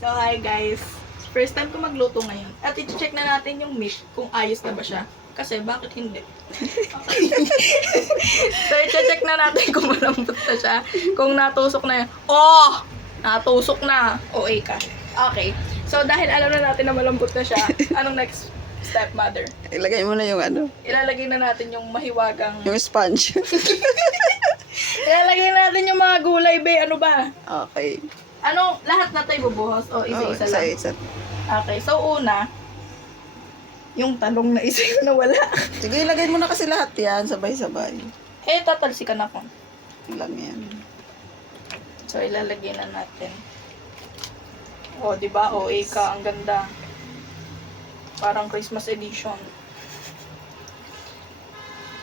So, hi guys. First time ko magluto ngayon. At i-check na natin yung meat kung ayos na ba siya. Kasi bakit hindi? So, i-check na natin kung malambot na siya. Kung natusok na yun. Oh! Natusok na. OA ka. Okay. So, dahil alam na natin na malambot na siya, anong next step, mother? Ilagay mo na yung ano, Ilalagay na natin yung mahiwagang... yung sponge. Ilalagay na natin yung mga gulay, be. Ano ba? okay. Ano, lahat na tayo bubuhos? O, Oh, isa-isa lang? isa-isa. Okay, so una, yung talong na isa yung nawala. Sige, ilagay mo na kasi lahat yan, sabay-sabay. eh, tatalsikan ako. Lang yan. So, ilalagay na natin. O, di ba? O, ka, ang ganda. Parang Christmas edition.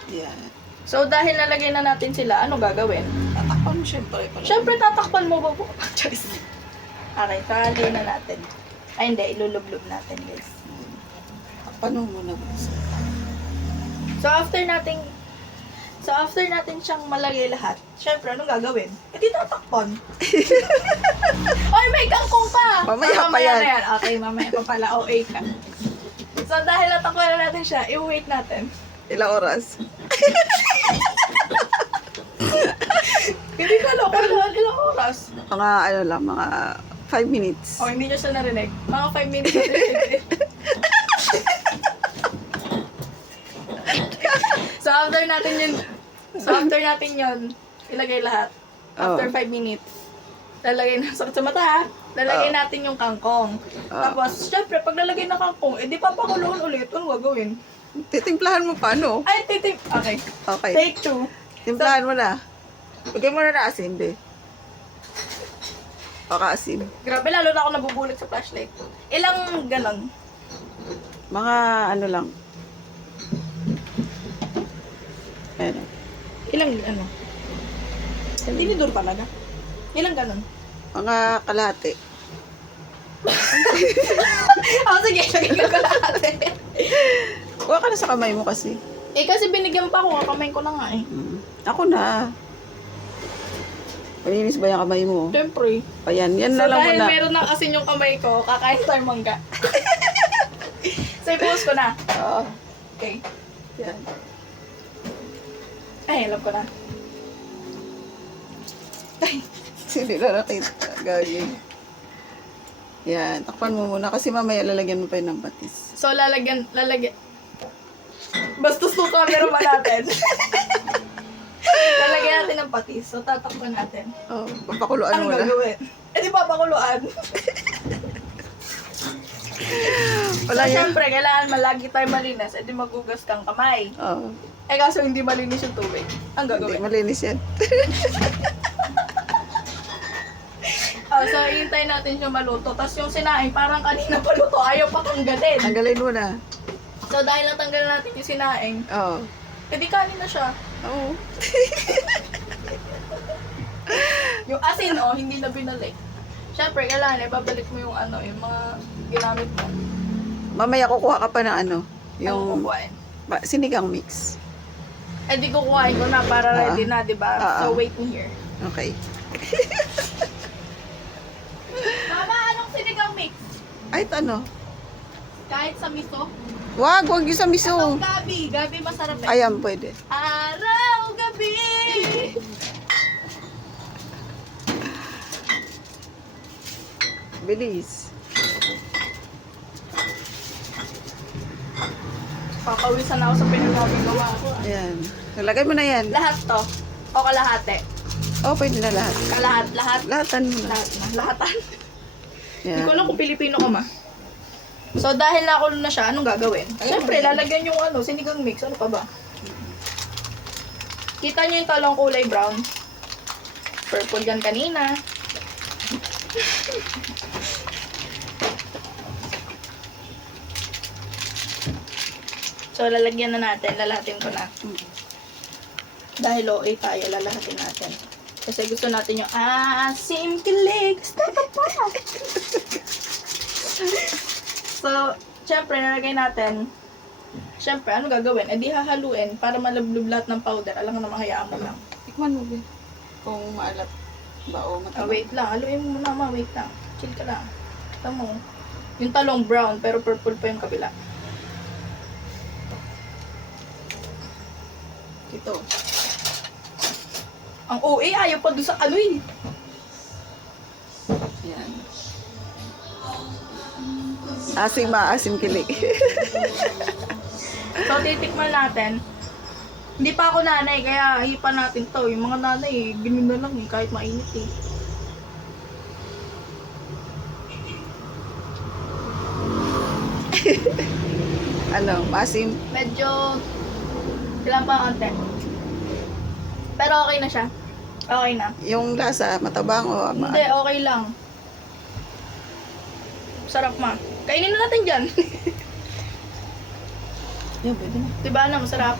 Yan. So, dahil nalagay na natin sila, ano gagawin? Tatakpan mo syempre. Pala. Siyempre, tatakpan mo ba po? Charis. Okay, tali na natin. Ay, hindi. Ilulublob natin, guys. Takpan mo muna. So, after nating So, after natin siyang malagay lahat, syempre, anong gagawin? Eh, di tatakpan. Oy, may kangkong pa! Mamaya Ah, pa yan. yan. Okay, mamaya pa pala. OA ka. So, dahil natakpan na natin siya, i-wait natin. Ilang oras? Hindi ko alam kung ilang, oras. Mga ano lang, mga 5 minutes. Oh, hindi niyo siya narinig. Mga 5 minutes so, after natin yun, so after natin yun, ilagay lahat. After Oh. 5 minutes, lalagay na, sakit sa mata ha, lalagay Oh. natin yung kangkong. Oh. Tapos, syempre, pag lalagay ng kangkong, edi papakuluan ulit, ano gagawin? Titimplahan mo pa, no? Ay, titim, okay. Okay. Take two. Timplahan mo na. Bigay mo na na asin, be. Asin. Grabe, lalo na ako nabubulit sa flashlight. Ilang ganon? Mga ano lang. Ano. Ilang, ano? Tinidor talaga. Ilang ganon? Mga kalahati. oh, sige, lagay ko lahat. Huwag ka na sa kamay mo kasi. eh, kasi binigyan pa ako, kamay ko na nga eh. Mm. Ako na. Malinis ba yung kamay mo? Siyempre. Ayan, yan So, na lang dahil muna. meron ng asin yung kamay ko, kakain tayo mangga. so, i-post ko na. Oo. Okay. Yan. Ay, alam ko na. Hindi na nakita. Gagi. Yan. Takpan mo muna kasi mamaya lalagyan mo pa yun ng batis. So, lalagyan, lalagyan. Bastos ng camera natin? lalagyan natin ng patis. So, tatakpan natin. Oh, papakuluan Anong mo na. gagawin? Eh, di ba pakuluan? Wala so, yan. syempre, kailangan malagi tayo malinis. Eh, di magugas kang kamay. Oo. Eh, kaso hindi malinis yung tubig. Ang Hindi, gagawin? malinis yan. Oh, so, hintayin natin siya maluto. Tapos yung sinaing, parang kanina pa luto, ayaw pa tanggalin. Tanggalin mo na. So, dahil natanggal natin yung sinaing, Oo. eh di kanin na siya. Oo. Yung asin, oh, hindi na binalik. Siyempre, kailangan, ibabalik mo yung ano, yung mga ginamit mo. Mamaya kukuha ka pa ng ano. Yung kukuhain. ba, sinigang mix. Eh, di kukuhain ko na para Ah. ready na, di ba? Ah, So, ah. wait me here. Okay. Mama, anong sinigang mix? Ay, ano? Kahit sa miso? Wag, wag yung sa miso. gabi. Gabi masarap eh. Ayan, pwede. Araw, gabi! Bilis. Papawisan ako sa pinagagawa ko. ah. Ayan. Nalagay mo na yan. Lahat to. O kalahati. Oh, pwede na lahat. Kalahat, lahat. Lahatan mo na. Lahat na. Lahatan. Hindi ko alam kung Pilipino ka ma. So, dahil nakulo na siya, anong gagawin? Siyempre, lalagyan yung ano, sinigang mix. Ano pa ba? Kita niyo yung talong kulay brown? Purple yan kanina. So, lalagyan na natin. Lalahatin ko na. Dahil OA tayo, lalahatin natin. Kasi gusto natin yung asim kilig. Stop pa! so, syempre, nalagay natin. Syempre, ano gagawin? Eh di hahaluin para malublob lahat ng powder. Alam mo naman, hayaan mo lang. Tikman mo, be. Kung maalat ba o Ah, mataba. wait lang. Haluin mo muna, ma. Wait lang. Chill ka lang. Ito mo. Yung talong brown, pero purple pa yung kabila. Ito. Ang OA, ayaw pa doon sa ano eh. Yan. Asim maasim kilig. So, titikman natin. Hindi pa ako nanay, kaya hipa natin to. Yung mga nanay, ganun na lang eh, kahit mainit eh. ano, maasim. Medyo, kailangan pa konti. Pero okay na siya. Okay na. Yung lasa, matabang o Hindi, okay lang. Sarap ma. Kainin na natin dyan. Yan, pwede na. diba na, masarap.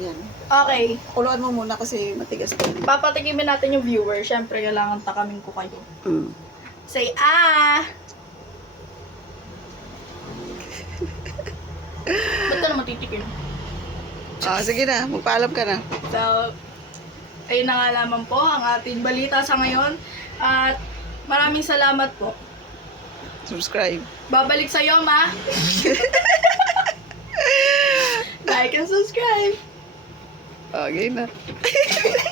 Yan. Okay. Kuluan mo muna kasi matigas pa. Papatikimin natin yung viewer. Siyempre, kailangan takamin ko kayo. Mm. Say, ah! Ba't ka na matitikin? Ah, sige na, magpaalam ka na. So, ayun na nga lamang po ang ating balita sa ngayon. At maraming salamat po. Subscribe. Babalik sa'yo, ma. like and subscribe. Okay na.